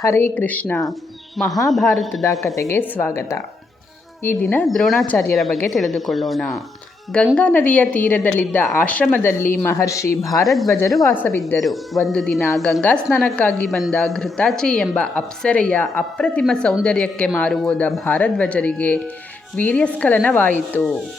ಹರೇ ಕೃಷ್ಣ, ಮಹಾಭಾರತದ ಕತೆಗೆ ಸ್ವಾಗತ. ಈ ದಿನ ದ್ರೋಣಾಚಾರ್ಯರ ಬಗ್ಗೆ ತಿಳಿದುಕೊಳ್ಳೋಣ. ಗಂಗಾ ನದಿಯ ತೀರದಲ್ಲಿದ್ದ ಆಶ್ರಮದಲ್ಲಿ ಮಹರ್ಷಿ ಭಾರದ್ವಜರು ವಾಸವಿದ್ದರು. ಒಂದು ದಿನ ಗಂಗಾ ಸ್ನಾನಕ್ಕಾಗಿ ಬಂದ ಘೃತಾಚಿ ಎಂಬ ಅಪ್ಸರೆಯ ಅಪ್ರತಿಮ ಸೌಂದರ್ಯಕ್ಕೆ ಮಾರುವೋದ ಭಾರದ್ವಜರಿಗೆ ವೀರ್ಯಸ್ಖಲನವಾಯಿತು.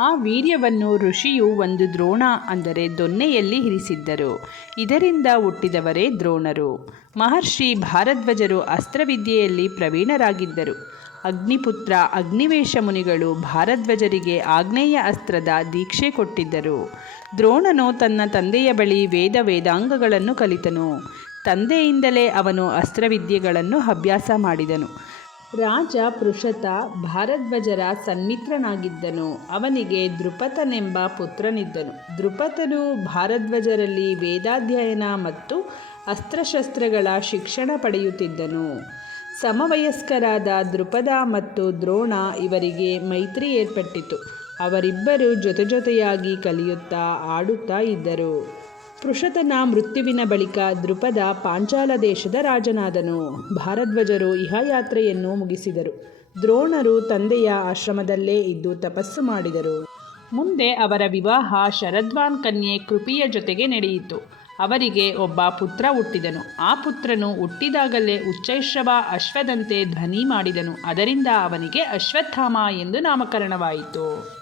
ಆ ವೀರ್ಯವನ್ನು ಋಷಿಯು ಒಂದು ದ್ರೋಣ ಅಂದರೆ ದೊನ್ನೆಯಲ್ಲಿ ಇರಿಸಿದ್ದರು. ಇದರಿಂದ ಹುಟ್ಟಿದವರೇ ದ್ರೋಣರು. ಮಹರ್ಷಿ ಭಾರದ್ವಜರು ಅಸ್ತ್ರವಿದ್ಯೆಯಲ್ಲಿ ಪ್ರವೀಣರಾಗಿದ್ದರು. ಅಗ್ನಿಪುತ್ರ, ಅಗ್ನಿವೇಶ ಮುನಿಗಳು ಭಾರದ್ವಜರಿಗೆ ಆಗ್ನೇಯ ಅಸ್ತ್ರದ ದೀಕ್ಷೆ ಕೊಟ್ಟಿದ್ದರು. ದ್ರೋಣನು ತನ್ನ ತಂದೆಯ ಬಳಿ ವೇದ ವೇದಾಂಗಗಳನ್ನು ಕಲಿತನು. ತಂದೆಯಿಂದಲೇ ಅವನು ಅಸ್ತ್ರವಿದ್ಯೆಗಳನ್ನು ಅಭ್ಯಾಸ ಮಾಡಿದನು. ರಾಜ ಪುರುಷತ ಭಾರದ್ವಜರ ಸನ್ಮಿತ್ರನಾಗಿದ್ದನು ಅವನಿಗೆ ದೃಪತನೆಂಬ ಪುತ್ರನಿದ್ದನು. ದೃಪತನು ಭಾರದ್ವಜರಲ್ಲಿ ವೇದಾಧ್ಯಯನ ಮತ್ತು ಅಸ್ತ್ರಶಸ್ತ್ರಗಳ ಶಿಕ್ಷಣ ಪಡೆಯುತ್ತಿದ್ದನು. ಸಮವಯಸ್ಕರಾದ ದೃಪದ ಮತ್ತು ದ್ರೋಣ ಇವರಿಗೆ ಮೈತ್ರಿ ಏರ್ಪಟ್ಟಿತು. ಅವರಿಬ್ಬರು ಜೊತೆ ಜೊತೆಯಾಗಿ ಕಲಿಯುತ್ತಾ ಆಡುತ್ತಾ ಇದ್ದರು. ಪೃಷತನ ಮೃತ್ಯುವಿನ ಬಳಿಕ ದೃಪದ ಪಾಂಚಾಲ ದೇಶದ ರಾಜನಾದನು. ಭಾರದ್ವಜರು ಇಹಯಾತ್ರೆಯನ್ನು ಮುಗಿಸಿದರು. ದ್ರೋಣರು ತಂದೆಯ ಆಶ್ರಮದಲ್ಲೇ ಇದ್ದು ತಪಸ್ಸು ಮಾಡಿದರು. ಮುಂದೆ ಅವರ ವಿವಾಹ ಶರದ್ವಾನ್ ಕನ್ಯೆ ಕೃಪಿಯ ಜೊತೆಗೆ ನಡೆಯಿತು. ಅವರಿಗೆ ಒಬ್ಬ ಪುತ್ರ ಹುಟ್ಟಿದನು. ಆ ಪುತ್ರನು ಹುಟ್ಟಿದಾಗಲೇ ಉಚ್ಚೈಶ್ರವ ಅಶ್ವದಂತೆ ಧ್ವನಿ ಮಾಡಿದನು. ಅದರಿಂದ ಅವನಿಗೆ ಅಶ್ವತ್ಥಾಮ ಎಂದು ನಾಮಕರಣವಾಯಿತು.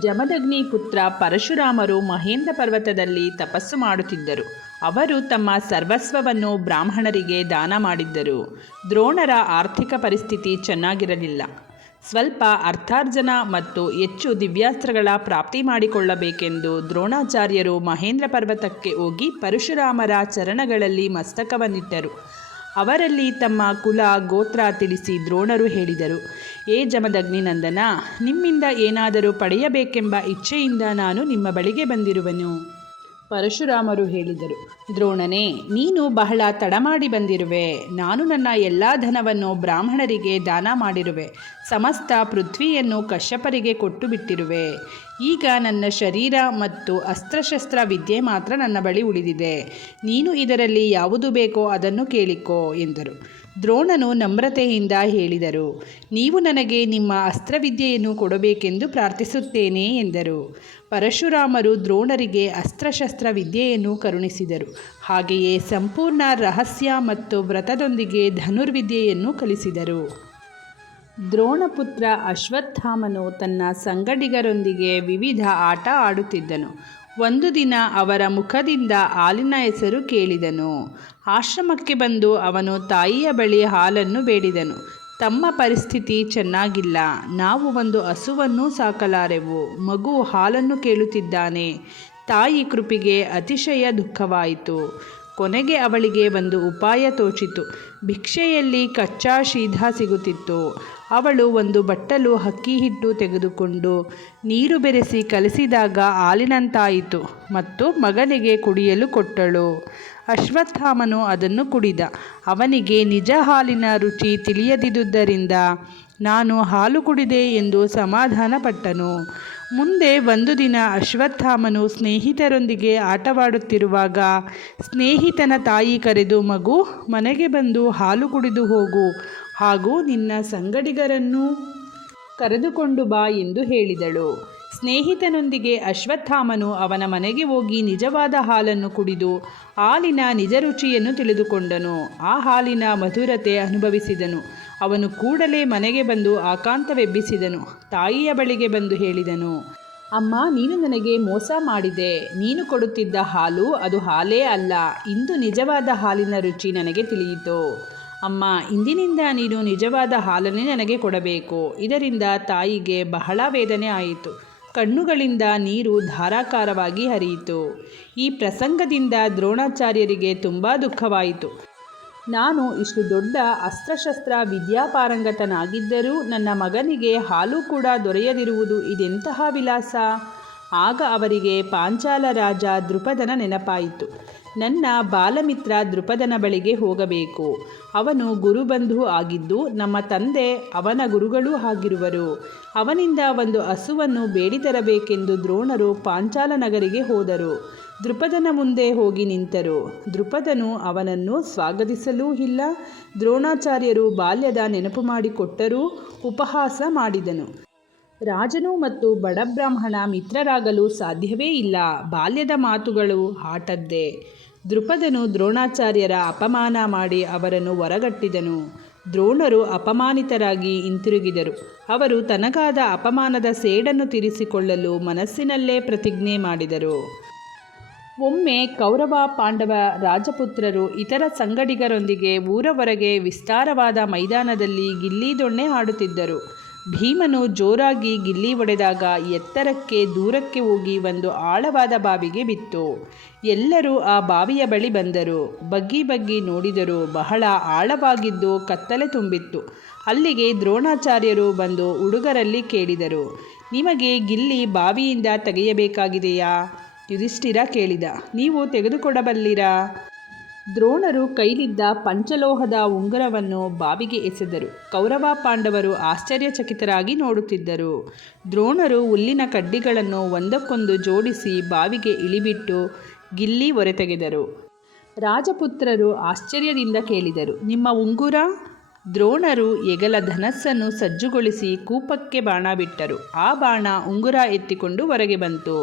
ಜಮದಗ್ನಿ ಪುತ್ರ ಪರಶುರಾಮರು ಮಹೇಂದ್ರ ಪರ್ವತದಲ್ಲಿ ತಪಸ್ಸು ಮಾಡುತ್ತಿದ್ದರು. ಅವರು ತಮ್ಮ ಸರ್ವಸ್ವವನ್ನು ಬ್ರಾಹ್ಮಣರಿಗೆ ದಾನ ಮಾಡಿದ್ದರು. ದ್ರೋಣರ ಆರ್ಥಿಕ ಪರಿಸ್ಥಿತಿ ಚೆನ್ನಾಗಿರಲಿಲ್ಲ. ಸ್ವಲ್ಪ ಅರ್ಥಾರ್ಜನ ಮತ್ತು ಹೆಚ್ಚು ದಿವ್ಯಾಸ್ತ್ರಗಳ ಪ್ರಾಪ್ತಿ ಮಾಡಿಕೊಳ್ಳಬೇಕೆಂದು ದ್ರೋಣಾಚಾರ್ಯರು ಮಹೇಂದ್ರ ಪರ್ವತಕ್ಕೆ ಹೋಗಿ ಪರಶುರಾಮರ ಚರಣಗಳಲ್ಲಿ ಮಸ್ತಕವನ್ನಿಟ್ಟರು. ಅವರಲ್ಲಿ ತಮ್ಮ ಕುಲ ಗೋತ್ರ ತಿಳಿಸಿ ದ್ರೋಣರು ಹೇಳಿದರು. ಏ ಜಮದಗ್ನಿನಂದನ, ನಿಮ್ಮಿಂದ ಏನಾದರೂ ಪಡೆಯಬೇಕೆಂಬ ಇಚ್ಛೆಯಿಂದ ನಾನು ನಿಮ್ಮ ಬಳಿಗೆ ಬಂದಿರುವೆನು. ಪರಶುರಾಮರು ಹೇಳಿದರು, ದ್ರೋಣನೇ, ನೀನು ಬಹಳ ತಡಮಾಡಿ ಬಂದಿರುವೆ. ನಾನು ನನ್ನ ಎಲ್ಲ ಧನವನ್ನು ಬ್ರಾಹ್ಮಣರಿಗೆ ದಾನ ಮಾಡಿರುವೆ. ಸಮಸ್ತ ಪೃಥ್ವಿಯನ್ನು ಕಶ್ಯಪರಿಗೆ ಕೊಟ್ಟು ಬಿಟ್ಟಿರುವೆ ಈಗ ನನ್ನ ಶರೀರ ಮತ್ತು ಅಸ್ತ್ರಶಸ್ತ್ರ ವಿದ್ಯೆ ಮಾತ್ರ ನನ್ನ ಬಳಿ ಉಳಿದಿದೆ. ನೀನು ಇದರಲ್ಲಿ ಯಾವುದು ಬೇಕೋ ಅದನ್ನು ಕೇಳಿಕೋ, ಎಂದರು. ದ್ರೋಣನು ನಮ್ರತೆಯಿಂದ ಹೇಳಿದರು, ನೀವು ನನಗೆ ನಿಮ್ಮ ಅಸ್ತ್ರವಿದ್ಯೆಯನ್ನು ಕೊಡಬೇಕೆಂದು ಪ್ರಾರ್ಥಿಸುತ್ತೇನೆ ಎಂದರು. ಪರಶುರಾಮರು ದ್ರೋಣರಿಗೆ ಅಸ್ತ್ರಶಸ್ತ್ರ ವಿದ್ಯೆಯನ್ನು ಕರುಣಿಸಿದರು. ಹಾಗೆಯೇ ಸಂಪೂರ್ಣ ರಹಸ್ಯ ಮತ್ತು ವ್ರತದೊಂದಿಗೆ ಧನುರ್ವಿದ್ಯೆಯನ್ನು ಕಲಿಸಿದರು. ದ್ರೋಣಪುತ್ರ ಅಶ್ವತ್ಥಾಮನು ತನ್ನ ಸಂಗಡಿಗರೊಂದಿಗೆ ವಿವಿಧ ಆಟ ಆಡುತ್ತಿದ್ದನು. ಒಂದು ದಿನ ಅವರ ಮುಖದಿಂದ ಹಾಲಿನ ಹೆಸರು ಕೇಳಿದನು. ಆಶ್ರಮಕ್ಕೆ ಬಂದು ಅವನು ತಾಯಿಯ ಬಳಿ ಹಾಲನ್ನು ಬೇಡಿದನು. ತಮ್ಮ ಪರಿಸ್ಥಿತಿ ಚೆನ್ನಾಗಿಲ್ಲ. ನಾವು ಒಂದು ಹಸುವನ್ನು ಸಾಕಲಾರೆವು. ಮಗು ಹಾಲನ್ನು ಕೇಳುತ್ತಿದ್ದಾನೆ. ತಾಯಿ ಕೃಪಿಗೆ ಅತಿಶಯ ದುಃಖವಾಯಿತು. ಕೊನೆಗೆ ಅವಳಿಗೆ ಒಂದು ಉಪಾಯ ತೋಚಿತು. ಭಿಕ್ಷೆಯಲ್ಲಿ ಕಚ್ಚಾ ಶೀಧ ಸಿಗುತ್ತಿತ್ತು. ಅವಳು ಒಂದು ಬಟ್ಟಲು ಅಕ್ಕಿ ಹಿಟ್ಟು ತೆಗೆದುಕೊಂಡು ನೀರು ಬೆರೆಸಿ ಕಲಸಿದಾಗ ಹಾಲಿನಂತಾಯಿತು ಮತ್ತು ಮಗನಿಗೆ ಕುಡಿಯಲು ಕೊಟ್ಟಳು. ಅಶ್ವತ್ಥಾಮನು ಅದನ್ನು ಕುಡಿದ. ಅವನಿಗೆ ನಿಜ ಹಾಲಿನ ರುಚಿ ತಿಳಿಯದಿದ್ದುದರಿಂದ ನಾನು ಹಾಲು ಕುಡಿದೆ ಎಂದು ಸಮಾಧಾನಪಟ್ಟನು. ಮುಂದೆ ಒಂದು ದಿನ ಅಶ್ವತ್ಥಾಮನು ಸ್ನೇಹಿತರೊಂದಿಗೆ ಆಟವಾಡುತ್ತಿರುವಾಗ ಸ್ನೇಹಿತನ ತಾಯಿ ಕರೆದು, ಮಗು, ಮನೆಗೆ ಬಂದು ಹಾಲು ಕುಡಿದು ಹೋಗು. ಹಾಗೂ ನಿನ್ನ ಸಂಗಡಿಗರನ್ನು ಕರೆದುಕೊಂಡು ಬಾ ಎಂದು ಹೇಳಿದಳು. ಸ್ನೇಹಿತನೊಂದಿಗೆ ಅಶ್ವತ್ಥಾಮನು ಅವನ ಮನೆಗೆ ಹೋಗಿ ನಿಜವಾದ ಹಾಲನ್ನು ಕುಡಿದು ಹಾಲಿನ ನಿಜ ರುಚಿಯನ್ನು ತಿಳಿದುಕೊಂಡನು. ಆ ಹಾಲಿನ ಮಧುರತೆ ಅನುಭವಿಸಿದನು. ಅವನು ಕೂಡಲೇ ಮನೆಗೆ ಬಂದು ಆಕಾಂತವೆಬ್ಬಿಸಿದನು. ತಾಯಿಯ ಬಳಿಗೆ ಬಂದು ಹೇಳಿದನು, ಅಮ್ಮ, ನೀನು ನನಗೆ ಮೋಸ ಮಾಡಿದೆ. ನೀನು ಕೊಡುತ್ತಿದ್ದ ಹಾಲು ಅದು ಹಾಲೇ ಅಲ್ಲ. ಇಂದು ನಿಜವಾದ ಹಾಲಿನ ರುಚಿ ನನಗೆ ತಿಳಿಯಿತು. ಅಮ್ಮ, ಇಂದಿನಿಂದ ನೀನು ನಿಜವಾದ ಹಾಲನ್ನೇ ನನಗೆ ಕೊಡಬೇಕು. ಇದರಿಂದ ತಾಯಿಗೆ ಬಹಳ ವೇದನೆ ಆಯಿತು. ಕಣ್ಣುಗಳಿಂದ ನೀರು ಧಾರಾಕಾರವಾಗಿ ಹರಿಯಿತು. ಈ ಪ್ರಸಂಗದಿಂದ ದ್ರೋಣಾಚಾರ್ಯರಿಗೆ ತುಂಬ ದುಃಖವಾಯಿತು. ನಾನು ಇಷ್ಟು ದೊಡ್ಡ ಅಸ್ತ್ರಶಸ್ತ್ರ ವಿದ್ಯಾಪಾರಂಗತನಾಗಿದ್ದರೂ ನನ್ನ ಮಗನಿಗೆ ಹಾಲು ಕೂಡ ದೊರೆಯದಿರುವುದು ಇದೆಂತಹ ವಿಲಾಸ ಆಗ ಅವರಿಗೆ ಪಾಂಚಾಲ ರಾಜ ದೃಪದನ ನೆನಪಾಯಿತು. ನನ್ನ ಬಾಲಮಿತ್ರ ದೃಪದನ ಬಳಿಗೆ ಹೋಗಬೇಕು. ಅವನು ಗುರುಬಂಧು ಆಗಿದ್ದು ನಮ್ಮ ತಂದೆ ಅವನ ಗುರುಗಳೂ ಆಗಿರುವರು. ಅವನಿಂದ ಒಂದು ಹಸುವನ್ನು ಬೇಡಿ ತರಬೇಕೆಂದು ದ್ರೋಣರು ಪಾಂಚಾಲ ನಗರಿಗೆ ಹೋದರು. ದೃಪದನ ಮುಂದೆ ಹೋಗಿ ನಿಂತರು. ದೃಪದನು ಅವನನ್ನು ಸ್ವಾಗತಿಸಲೂ ಇಲ್ಲ. ದ್ರೋಣಾಚಾರ್ಯರು ಬಾಲ್ಯದ ನೆನಪು ಮಾಡಿಕೊಟ್ಟರೂ ಉಪಹಾಸ ಮಾಡಿದನು. ರಾಜನು ಮತ್ತು ಬಡಬ್ರಾಹ್ಮಣ ಮಿತ್ರರಾಗಲು ಸಾಧ್ಯವೇ ಇಲ್ಲ. ಬಾಲ್ಯದ ಮಾತುಗಳು ಆಟದ್ದೇ ದೃಪದನು ದ್ರೋಣಾಚಾರ್ಯರ ಅಪಮಾನ ಮಾಡಿ ಅವರನ್ನು ಹೊರಗಟ್ಟಿದನು. ದ್ರೋಣರು ಅಪಮಾನಿತರಾಗಿ ಹಿಂತಿರುಗಿದರು. ಅವರು ತನಗಾದ ಅಪಮಾನದ ಸೇಡನ್ನು ತೀರಿಸಿಕೊಳ್ಳಲು ಮನಸ್ಸಿನಲ್ಲೇ ಪ್ರತಿಜ್ಞೆ ಮಾಡಿದರು. ಒಮ್ಮೆ ಕೌರವ ಪಾಂಡವ ರಾಜಪುತ್ರರು ಇತರ ಸಂಗಡಿಗರೊಂದಿಗೆ ಊರ ವಿಸ್ತಾರವಾದ ಮೈದಾನದಲ್ಲಿ ಗಿಲ್ಲಿ ದೊಣ್ಣೆ ಆಡುತ್ತಿದ್ದರು ಭೀಮನು ಜೋರಾಗಿ ಗಿಲ್ಲಿ ಒಡೆದಾಗ ಎತ್ತರಕ್ಕೆ ದೂರಕ್ಕೆ ಹೋಗಿ ಒಂದು ಆಳವಾದ ಬಾವಿಗೆ ಬಿತ್ತು. ಎಲ್ಲರೂ ಆ ಬಾವಿಯ ಬಳಿ ಬಂದರು. ಬಗ್ಗಿ ಬಗ್ಗಿ ನೋಡಿದರು ಬಹಳ ಆಳವಾಗಿದ್ದು ಕತ್ತಲೆ ತುಂಬಿತ್ತು. ಅಲ್ಲಿಗೆ ದ್ರೋಣಾಚಾರ್ಯರು ಬಂದು ಹುಡುಗರಲ್ಲಿ ಕೇಳಿದರು, ನಿಮಗೆ ಗಿಲ್ಲಿ ಬಾವಿಯಿಂದ ತೆಗೆಯಬೇಕಾಗಿದೆಯಾ? ಯುಧಿಷ್ಠಿರ ಕೇಳಿದ, ನೀವು ತೆಗೆದುಕೊಡಬಲ್ಲಿರಾ ದ್ರೋಣರು ಕೈಲಿದ್ದ ಪಂಚಲೋಹದ ಉಂಗುರವನ್ನು ಬಾವಿಗೆ ಎಸೆದರು. ಕೌರವ ಪಾಂಡವರು ಆಶ್ಚರ್ಯಚಕಿತರಾಗಿ ನೋಡುತ್ತಿದ್ದರು. ದ್ರೋಣರು ಹುಲ್ಲಿನ ಕಡ್ಡಿಗಳನ್ನು ಒಂದಕ್ಕೊಂದು ಜೋಡಿಸಿ ಬಾವಿಗೆ ಇಳಿಬಿಟ್ಟು ಗಿಲ್ಲಿ ಹೊರತೆಗೆದರು. ರಾಜಪುತ್ರರು ಆಶ್ಚರ್ಯದಿಂದ ಕೇಳಿದರು, ನಿಮ್ಮ ಉಂಗುರ? ದ್ರೋಣರು ಎಗಲ ಧನಸ್ಸನ್ನು ಸಜ್ಜುಗೊಳಿಸಿ ಕೂಪಕ್ಕೆ ಬಾಣ ಬಿಟ್ಟರು. ಆ ಬಾಣ ಉಂಗುರ ಎತ್ತಿಕೊಂಡು ಹೊರಗೆ ಬಂತು.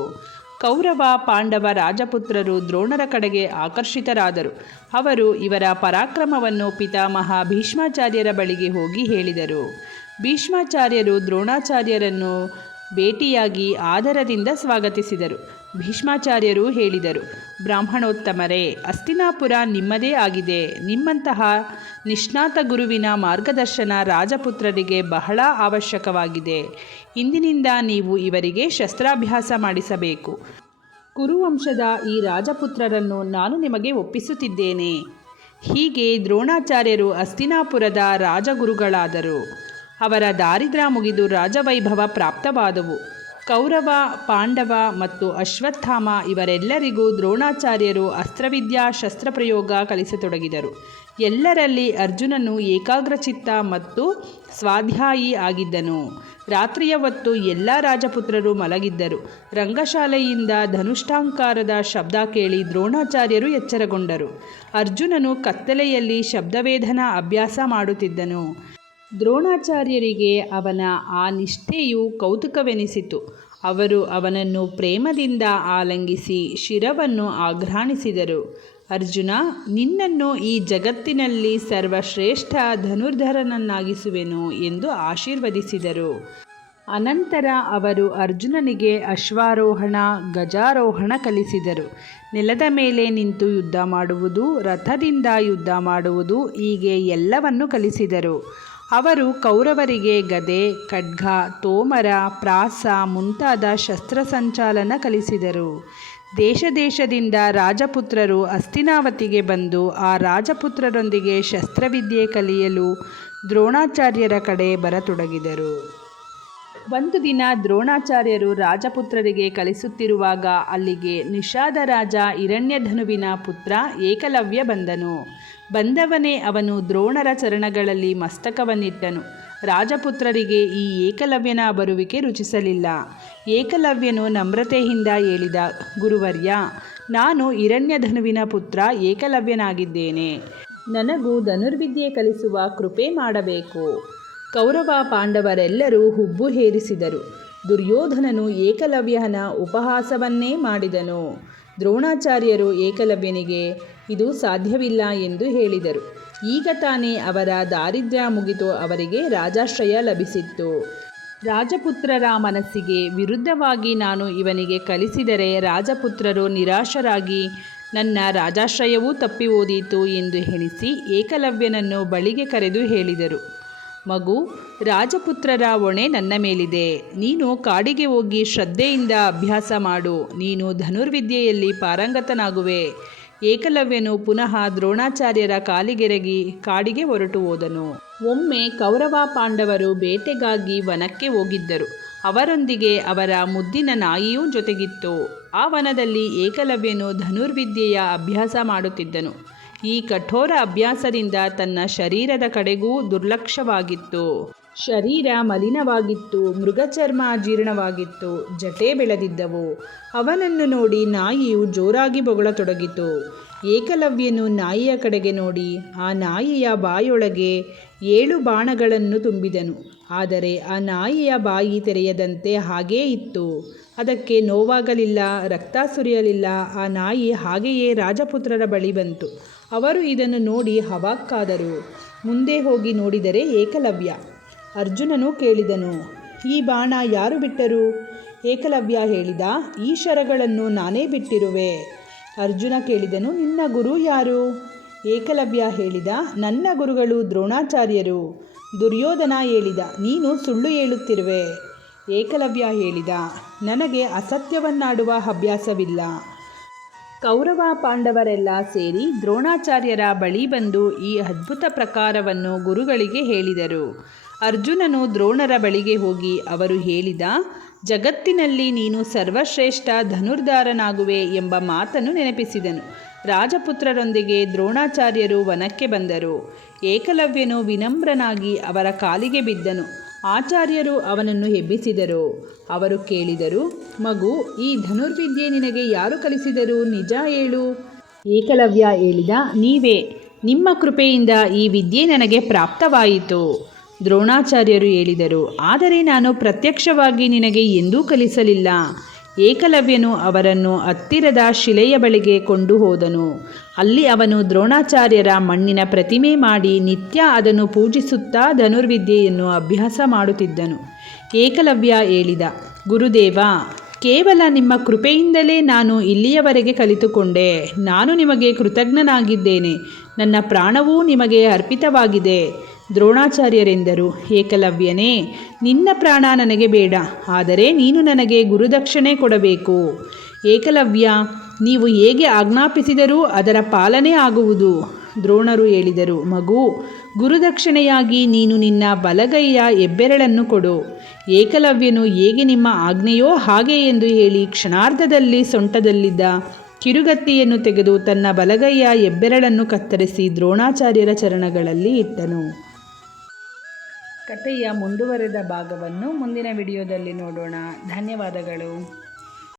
ಕೌರವ ಪಾಂಡವ ರಾಜಪುತ್ರರು ದ್ರೋಣರ ಕಡೆಗೆ ಆಕರ್ಷಿತರಾದರು. ಅವರು ಇವರ ಪರಾಕ್ರಮವನ್ನು ಪಿತಾಮಹ ಭೀಷ್ಮಾಚಾರ್ಯರ ಬಳಿಗೆ ಹೋಗಿ ಹೇಳಿದರು. ಭೀಷ್ಮಾಚಾರ್ಯರು ದ್ರೋಣಾಚಾರ್ಯರನ್ನು ಭೇಟಿಯಾಗಿ ಆದರದಿಂದ ಸ್ವಾಗತಿಸಿದರು. ಭೀಷ್ಮಾಚಾರ್ಯರು ಹೇಳಿದರು, ಬ್ರಾಹ್ಮಣೋತ್ತಮರೇ, ಅಸ್ತಿನಾಪುರ ನಿಮ್ಮದೇ ಆಗಿದೆ. ನಿಮ್ಮಂತಹ ನಿಷ್ಣಾತ ಗುರುವಿನ ಮಾರ್ಗದರ್ಶನ ರಾಜಪುತ್ರರಿಗೆ ಬಹಳ ಅವಶ್ಯಕವಾಗಿದೆ. ಇಂದಿನಿಂದ ನೀವು ಇವರಿಗೆ ಶಸ್ತ್ರಾಭ್ಯಾಸ ಮಾಡಿಸಬೇಕು. ಕುರುವಂಶದ ಈ ರಾಜಪುತ್ರರನ್ನು ನಾನು ನಿಮಗೆ ಒಪ್ಪಿಸುತ್ತಿದ್ದೇನೆ. ಹೀಗೆ ದ್ರೋಣಾಚಾರ್ಯರು ಅಸ್ತಿನಾಪುರದ ರಾಜಗುರುಗಳಾದರು. ಅವರ ದಾರಿದ್ರ್ಯ ಮುಗಿದು ರಾಜವೈಭವ ಪ್ರಾಪ್ತವಾದವು. ಕೌರವ, ಪಾಂಡವ ಮತ್ತು ಅಶ್ವತ್ಥಾಮ ಇವರೆಲ್ಲರಿಗೂ ದ್ರೋಣಾಚಾರ್ಯರು ಅಸ್ತ್ರವಿದ್ಯಾ ಶಸ್ತ್ರಪ್ರಯೋಗ ಕಲಿಸತೊಡಗಿದರು. ಎಲ್ಲರಲ್ಲಿ ಅರ್ಜುನನು ಏಕಾಗ್ರಚಿತ್ತ ಮತ್ತು ಸ್ವಾಧ್ಯಾಯಿ ಆಗಿದ್ದನು. ರಾತ್ರಿಯ ಹೊತ್ತು ಎಲ್ಲ ರಾಜಪುತ್ರರು ಮಲಗಿದ್ದರು. ರಂಗಶಾಲೆಯಿಂದ ಧನುಷ್ಠಾಂಕಾರದ ಶಬ್ದ ಕೇಳಿ ದ್ರೋಣಾಚಾರ್ಯರು ಎಚ್ಚರಗೊಂಡರು. ಅರ್ಜುನನು ಕತ್ತಲೆಯಲ್ಲಿ ಶಬ್ದವೇಧನ ಅಭ್ಯಾಸ ಮಾಡುತ್ತಿದ್ದನು. ದ್ರೋಣಾಚಾರ್ಯರಿಗೆ ಅವನ ಆ ನಿಷ್ಠೆಯು ಕೌತುಕವೆನಿಸಿತು. ಅವರು ಅವನನ್ನು ಪ್ರೇಮದಿಂದ ಆಲಂಗಿಸಿ ಶಿರವನ್ನು ಆಘ್ರಾಣಿಸಿದರು. ಅರ್ಜುನ, ನಿನ್ನನ್ನು ಈ ಜಗತ್ತಿನಲ್ಲಿ ಸರ್ವಶ್ರೇಷ್ಠ ಧನುರ್ಧರನನ್ನಾಗಿಸುವೆನು ಎಂದು ಆಶೀರ್ವದಿಸಿದರು. ಅನಂತರ ಅವರು ಅರ್ಜುನನಿಗೆ ಅಶ್ವಾರೋಹಣ, ಗಜಾರೋಹಣ ಕಲಿಸಿದರು. ನೆಲದ ಮೇಲೆ ನಿಂತು ಯುದ್ಧ ಮಾಡುವುದು, ರಥದಿಂದ ಯುದ್ಧ ಮಾಡುವುದು ಹೀಗೆ ಎಲ್ಲವನ್ನು ಕಲಿಸಿದರು. ಅವರು ಕೌರವರಿಗೆ ಗದೆ, ಖಡ್ಗ, ತೋಮರ, ಪ್ರಾಸ ಮುಂತಾದ ಶಸ್ತ್ರಸಂಚಾಲನ ಕಲಿಸಿದರು. ದೇಶ ದೇಶದಿಂದ ರಾಜಪುತ್ರರು ಅಸ್ತಿನಾವತಿಗೆ ಬಂದು ಆ ರಾಜಪುತ್ರರೊಂದಿಗೆ ಶಸ್ತ್ರವಿದ್ಯೆ ಕಲಿಯಲು ದ್ರೋಣಾಚಾರ್ಯರ ಕಡೆ ಬರತೊಡಗಿದರು. ಒಂದು ದಿನ ದ್ರೋಣಾಚಾರ್ಯರು ರಾಜಪುತ್ರರಿಗೆ ಕಲಿಸುತ್ತಿರುವಾಗ ಅಲ್ಲಿಗೆ ನಿಷಾದ ರಾಜ ಹಿರಣ್ಯಧನುವಿನ ಪುತ್ರ ಏಕಲವ್ಯ ಬಂದನು. ಬಂದವನೇ ಅವನು ದ್ರೋಣರ ಚರಣಗಳಲ್ಲಿ ಮಸ್ತಕವನ್ನಿಟ್ಟನು. ರಾಜಪುತ್ರರಿಗೆ ಈ ಏಕಲವ್ಯನ ಬರುವಿಕೆ ರುಚಿಸಲಿಲ್ಲ. ಏಕಲವ್ಯನು ನಮ್ರತೆಯಿಂದ ಹೇಳಿದ, ಗುರುವರ್ಯ, ನಾನು ಹಿರಣ್ಯಧನುವಿನ ಪುತ್ರ ಏಕಲವ್ಯನಾಗಿದ್ದೇನೆ. ನನಗೂ ಧನುರ್ವಿದ್ಯೆ ಕಲಿಸುವ ಕೃಪೆ ಮಾಡಬೇಕು. ಕೌರವ ಪಾಂಡವರೆಲ್ಲರೂ ಹುಬ್ಬು ಹೇರಿಸಿದರು. ದುರ್ಯೋಧನನು ಏಕಲವ್ಯನ ಉಪಹಾಸವನ್ನೇ ಮಾಡಿದನು. ದ್ರೋಣಾಚಾರ್ಯರು ಏಕಲವ್ಯನಿಗೆ ಇದು ಸಾಧ್ಯವಿಲ್ಲ ಎಂದು ಹೇಳಿದರು. ಈಗ ತಾನೇ ಅವರ ದಾರಿದ್ರ್ಯ ಮುಗಿತು ಅವರಿಗೆ ರಾಜಾಶ್ರಯ ಲಭಿಸಿತ್ತು. ರಾಜಪುತ್ರರ ಮನಸ್ಸಿಗೆ ವಿರುದ್ಧವಾಗಿ ನಾನು ಇವನಿಗೆ ಕಲಿಸಿದರೆ ರಾಜಪುತ್ರರು ನಿರಾಶರಾಗಿ ನನ್ನ ರಾಜಾಶ್ರಯವೂ ತಪ್ಪಿ ಓದೀತು ಎಂದು ಎಣಿಸಿ ಏಕಲವ್ಯನನ್ನು ಬಳಿಗೆ ಕರೆದು ಹೇಳಿದರು. ಮಗು, ರಾಜಪುತ್ರರ ಹೊಣೆ ನನ್ನ ಮೇಲಿದೆ. ನೀನು ಕಾಡಿಗೆ ಹೋಗಿ ಶ್ರದ್ಧೆಯಿಂದ ಅಭ್ಯಾಸ ಮಾಡು. ನೀನು ಧನುರ್ವಿದ್ಯೆಯಲ್ಲಿ ಪಾರಂಗತನಾಗುವೆ. ಏಕಲವ್ಯನು ಪುನಃ ದ್ರೋಣಾಚಾರ್ಯರ ಕಾಲಿಗೆರಗಿ ಕಾಡಿಗೆ ಹೊರಟು ಹೋದನು. ಒಮ್ಮೆ ಕೌರವ ಪಾಂಡವರು ಬೇಟೆಗಾಗಿ ವನಕ್ಕೆ ಹೋಗಿದ್ದರು. ಅವರೊಂದಿಗೆ ಅವರ ಮುದ್ದಿನ ನಾಯಿಯೂ ಜೊತೆಗಿತ್ತು. ಆ ವನದಲ್ಲಿ ಏಕಲವ್ಯನು ಧನುರ್ವಿದ್ಯೆಯ ಅಭ್ಯಾಸ ಮಾಡುತ್ತಿದ್ದನು. ಈ ಕಠೋರ ಅಭ್ಯಾಸದಿಂದ ತನ್ನ ಶರೀರದ ಕಡೆಗೂ ದುರ್ಲಕ್ಷ್ಯವಾಗಿತ್ತು ಶರೀರ ಮಲಿನವಾಗಿತ್ತು, ಮೃಗಚರ್ಮ ಜೀರ್ಣವಾಗಿತ್ತು ಜಟೆ ಬೆಳೆದಿದ್ದವು. ಅವನನ್ನು ನೋಡಿ ನಾಯಿಯು ಜೋರಾಗಿ ಬೊಗಳತೊಡಗಿತು. ಏಕಲವ್ಯನು ನಾಯಿಯ ಕಡೆಗೆ ನೋಡಿ, ಆ ನಾಯಿಯ ಬಾಯೊಳಗೆ ಏಳು ಬಾಣಗಳನ್ನು ತುಂಬಿದನು. ಆದರೆ ಆ ನಾಯಿಯ ಬಾಯಿ ತೆರೆಯದಂತೆ ಹಾಗೇ ಇತ್ತು. ಅದಕ್ಕೆ ನೋವಾಗಲಿಲ್ಲ, ರಕ್ತ ಸುರಿಯಲಿಲ್ಲ, ಆ ನಾಯಿ ಹಾಗೆಯೇ ರಾಜಪುತ್ರರ ಬಳಿ ಬಂತು. ಅವರು ಇದನ್ನು ನೋಡಿ ಹವಾಕ್ಕಾದರು. ಮುಂದೆ ಹೋಗಿ ನೋಡಿದರೆ ಏಕಲವ್ಯ. ಅರ್ಜುನನು ಕೇಳಿದನು, ಈ ಬಾಣ ಯಾರು ಬಿಟ್ಟರು? ಏಕಲವ್ಯ ಹೇಳಿದ, ಈ ಶರಗಳನ್ನು ನಾನೇ ಬಿಟ್ಟಿರುವೆ. ಅರ್ಜುನ ಕೇಳಿದನು, ನಿನ್ನ ಗುರು ಯಾರು? ಏಕಲವ್ಯ ಹೇಳಿದ, ನನ್ನ ಗುರುಗಳು ದ್ರೋಣಾಚಾರ್ಯರು. ದುರ್ಯೋಧನ ಹೇಳಿದ, ನೀನು ಸುಳ್ಳು ಹೇಳುತ್ತಿರುವೆ. ಏಕಲವ್ಯ ಹೇಳಿದ, ನನಗೆ ಅಸತ್ಯವನ್ನಾಡುವ ಅಭ್ಯಾಸವಿಲ್ಲ ಕೌರವ ಪಾಂಡವರೆಲ್ಲ ಸೇರಿ ದ್ರೋಣಾಚಾರ್ಯರ ಬಳಿ ಬಂದು ಈ ಅದ್ಭುತ ಪ್ರಕಾರವನ್ನು ಗುರುಗಳಿಗೆ ಹೇಳಿದರು. ಅರ್ಜುನನು ದ್ರೋಣರ ಬಳಿಗೆ ಹೋಗಿ ಅವರು ಹೇಳಿದ, ಜಗತ್ತಿನಲ್ಲಿ ನೀನು ಸರ್ವಶ್ರೇಷ್ಠ ಧನುರ್ಧಾರನಾಗುವೆ ಎಂಬ ಮಾತನ್ನು ನೆನಪಿಸಿದನು. ರಾಜಪುತ್ರರೊಂದಿಗೆ ದ್ರೋಣಾಚಾರ್ಯರು ವನಕ್ಕೆ ಬಂದರು. ಏಕಲವ್ಯನು ವಿನಮ್ರನಾಗಿ ಅವರ ಕಾಲಿಗೆ ಬಿದ್ದನು. ಆಚಾರ್ಯರು ಅವನನ್ನು ಎಬ್ಬಿಸಿದರು. ಅವರು ಕೇಳಿದರು, ಮಗು, ಈ ಧನುರ್ವಿದ್ಯೆ ನಿನಗೆ ಯಾರು ಕಲಿಸಿದರು? ನಿಜ ಹೇಳು. ಏಕಲವ್ಯ ಹೇಳಿದ, ನೀವೇ, ನಿಮ್ಮ ಕೃಪೆಯಿಂದ ಈ ವಿದ್ಯೆ ನನಗೆ ಪ್ರಾಪ್ತವಾಯಿತು. ದ್ರೋಣಾಚಾರ್ಯರು ಹೇಳಿದರು, ಆದರೆ ನಾನು ಪ್ರತ್ಯಕ್ಷವಾಗಿ ನಿನಗೆ ಎಂದೂ ಕಲಿಸಲಿಲ್ಲ. ಏಕಲವ್ಯನು ಅವರನ್ನು ಹತ್ತಿರದ ಶಿಲೆಯ ಬಳಿಗೆ ಕೊಂಡು ಹೋದನು. ಅಲ್ಲಿ ಅವನು ದ್ರೋಣಾಚಾರ್ಯರ ಮಣ್ಣಿನ ಪ್ರತಿಮೆ ಮಾಡಿ ನಿತ್ಯ ಅದನ್ನು ಪೂಜಿಸುತ್ತಾ ಧನುರ್ವಿದ್ಯೆಯನ್ನು ಅಭ್ಯಾಸ ಮಾಡುತ್ತಿದ್ದನು. ಏಕಲವ್ಯ ಹೇಳಿದ, ಗುರುದೇವ, ಕೇವಲ ನಿಮ್ಮ ಕೃಪೆಯಿಂದಲೇ ನಾನು ಇಲ್ಲಿಯವರೆಗೆ ಕಲಿತುಕೊಂಡೆ. ನಾನು ನಿಮಗೆ ಕೃತಜ್ಞನಾಗಿದ್ದೇನೆ. ನನ್ನ ಪ್ರಾಣವೂ ನಿಮಗೆ ಅರ್ಪಿತವಾಗಿದೆ. ದ್ರೋಣಾಚಾರ್ಯರೆಂದರು. ಏಕಲವ್ಯನೇ ನಿನ್ನ ಪ್ರಾಣ ನನಗೆ ಬೇಡ, ಆದರೆ ನೀನು ನನಗೆ ಗುರುದಕ್ಷಿಣೆ ಕೊಡಬೇಕು. ಏಕಲವ್ಯ ನೀವು ಹೇಗೆ ಆಜ್ಞಾಪಿಸಿದರೂ ಅದರ ಪಾಲನೆ ಆಗುವುದು. ದ್ರೋಣರು ಹೇಳಿದರು, ಮಗು, ಗುರುದಕ್ಷಿಣೆಯಾಗಿ ನೀನು ನಿನ್ನ ಬಲಗೈಯ ಹೆಬ್ಬೆರಳನ್ನು ಕೊಡು. ಏಕಲವ್ಯನು ಹೇಗೆ ನಿಮ್ಮ ಆಜ್ಞೆಯೋ ಹಾಗೆ ಎಂದು ಹೇಳಿ ಕ್ಷಣಾರ್ಧದಲ್ಲಿ ಸೊಂಟದಲ್ಲಿದ್ದ ಕಿರುಗತ್ತಿಯನ್ನು ತೆಗೆದು ತನ್ನ ಬಲಗೈಯ ಹೆಬ್ಬೆರಳನ್ನು ಕತ್ತರಿಸಿ ದ್ರೋಣಾಚಾರ್ಯರ ಚರಣಗಳಲ್ಲಿ ಇಟ್ಟನು. ಕಥೆಯ ಮುಂದುವರೆದ ಭಾಗವನ್ನು ಮುಂದಿನ ವಿಡಿಯೋದಲ್ಲಿ ನೋಡೋಣ. ಧನ್ಯವಾದಗಳು.